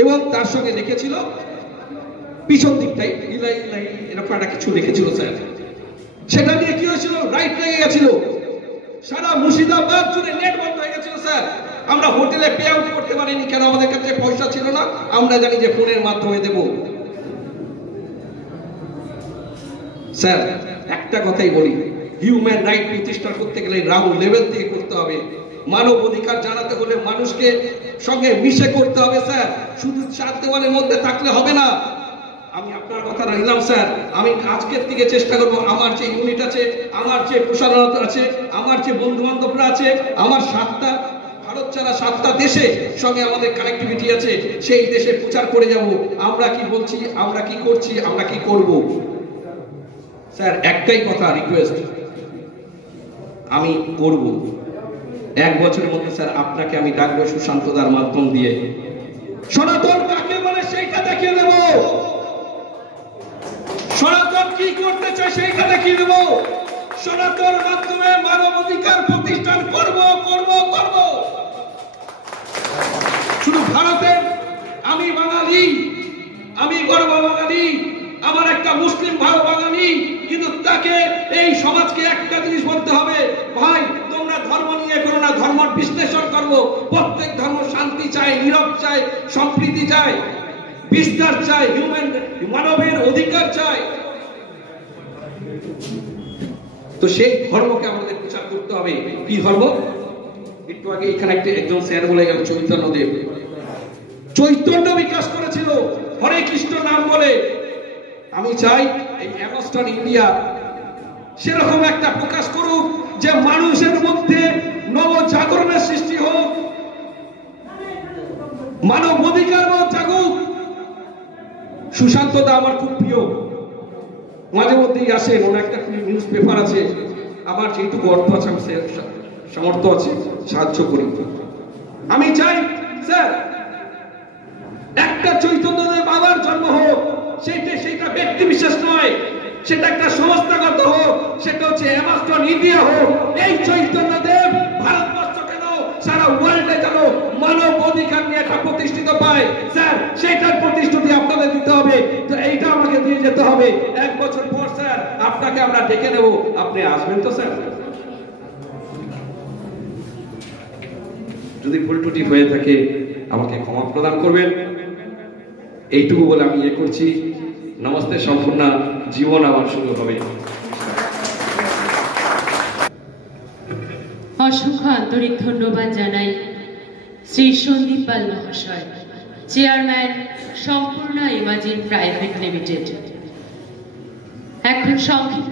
এবং তার সঙ্গে লিখেছিল পিছন দিকটাই ইলাই ইলাই এরকম একটা কিছু লিখেছিল স্যার। সেটা নিয়ে কি হয়েছিল, রাইট লেগে গেছিল, সারা মুর্শিদাবাদ জুড়ে নেট বন্ধ হয়ে গেছিল স্যার। আমরা হোটেলে পে আউট করতে পারিনি, কেন? আমাদের কাছে পয়সা ছিল না, আমরা জানি যে ফোনের মাধ্যমে দেব। স্যার একটা কথাই বলি, হিউম্যান রাইট প্রতিষ্ঠা করতে গেলে গ্রাউন্ড লেভেল থেকে করতে হবে। মানব অধিকার জানাতে হলে মানুষকে সঙ্গে মিশে করতে হবে স্যার, শুধু চার দেওয়ালের মধ্যে থাকলে হবে না। আমি আপনার কথা নিলাম স্যার, আমি আজকের থেকে চেষ্টা করবো, আমার যে ইউনিট আছে, আমার যে প্রসারণ আছে, আমার যে বন্ধু বান্ধবরা আছে, আমার ভারত ছাড়া 7টা দেশে সঙ্গে আমাদের কানেক্টিভিটি আছে, সেই দেশে প্রচার করে যাব আমরা কি বলছি, আমরা কি করছি, আমরা কি করব। স্যার একটাই কথা রিকোয়েস্ট আমি করব, 1 বছরের মধ্যে স্যার আপনাকে আমি ডাকবো সুশান্তদার মাধ্যম দিয়ে, সনাতন কাকে বলে সেইটা দেখিয়ে দেব, সনাতন কি করতে চায় সেইটা দেখিয়ে দেব, সনাতন মাধ্যমে মানব অধিকার প্রতিষ্ঠান করব করব করব। শুধু ভারতের আমি বাঙালি, আমি গর্ব বাঙালি, আমার একটা মুসলিম ভাই বাঙালি, কিন্তু তাকে এই সমাজকে একটা জিনিস বলতে হবে, ভাই তোমরা ধর্ম নিয়ে করো না, ধর্ম বিশ্লেষণ করব, প্রত্যেক ধর্ম শান্তি চায়, নীরব চায়, সম্প্রীতি চায়, বিস্তার চায়, মানবের অধিকার চায়। তো সেই ধর্মকে আমাদের প্রচার করতে হবে। কি ধর্ম? একটু আগে এখানে একজন স্যার বলে গেল চৈতন্যদেব, চৈতন্য বিকাশ করেছিল হরে কৃষ্ণ নাম বলে। আমি চাই এই অ্যামস্টন ইন্ডিয়া সেরকম একটা প্রকাশ করুক যে মানুষের মধ্যে নবজাগরণের সৃষ্টি হোক, মানব অধিকার জাগুক। সুশান্ত দা আমার খুব প্রিয়, মাঝে মধ্যেই আসেন, ওনার একটা নিউজ পেপার আছে, আমার যেটুকু অর্থ আছে আমি সামর্থ্য আছে সাহায্য করি। আমি চাই স্যার একটা চৈতন্যদেব বাবার জন্ম হোক, সেটা ব্যক্তি বিশেষ নয়, সেটা একটা সংস্থাগত হোক, সেটা হচ্ছে অ্যামাস্টন ইন্ডিয়া হোক। এই চৈতন্যদেব ভারতবর্ষ কেন সারা ওয়ার্ল্ডে যেন মানব অধিকার নিয়ে একটা প্রতিষ্ঠিত পায় স্যার, সেইটার প্রতিশ্রুতি আপনাদের দিতে হবে। তো এইটা আমাকে দিয়ে যেতে হবে। 1 বছর পর স্যার আপনাকে আমরা ডেকে নেব, আপনি আসবেন তো স্যার? যদি ভুল ত্রুটি হয়ে থাকে আমাকে ক্ষমা প্রদান করবেন। এইটুকু বলে আমি করছি। নমস্তে, সম্পূর্ণ জীবন আমার শুরু হবে। অসংখ্য আন্তরিক ধন্যবাদ জানাই শ্রী সন্দীপ পাল মহাশয়, চেয়ারম্যান সম্পূর্ণ ইমাজিন প্রাইভেট লিমিটেড। এখন সংক্ষিপ্ত